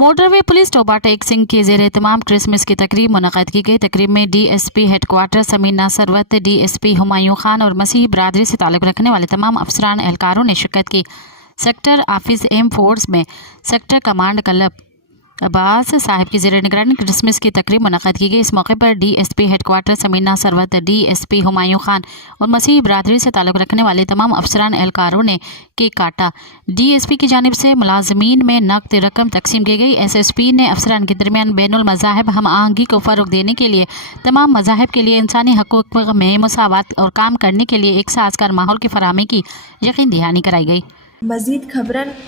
Motor وے police Toba ٹیک سنگھ کے زیر اہتمام کرسمس کی تقریب منعقد کی گئی۔ تقریب میں D S P head quarter Samina Sarwat, D S P Humayun Khan اور مسیحی برادری سے تعلق رکھنے والے تمام افسران اہلکاروں نے شرکت کی۔ سیکٹر آفس ایم فورس میں سیکٹر کمانڈ کلب عباس صاحب کی زیر نگرانی کرسمس کی تقریب منعقد کی گئی۔ اس موقع پر D S P head quarter Samina Sarwat, D S P Humayun Khan اور مسیحی برادری سے تعلق رکھنے والے تمام افسران اہلکاروں نے کیک کاٹا۔ ڈی ایس پی کی جانب سے ملازمین میں نقد رقم تقسیم کی گئی۔ ایس ایس پی نے افسران کے درمیان بین المذاہب ہم آہنگی کو فروغ دینے کے لیے تمام مذاہب کے لیے انسانی حقوق میں مساوات اور کام کرنے کے لیے ایک سازگار ماحول کی فراہمی کی یقین دہانی کرائی گئی۔ مزید خبرن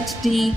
HD।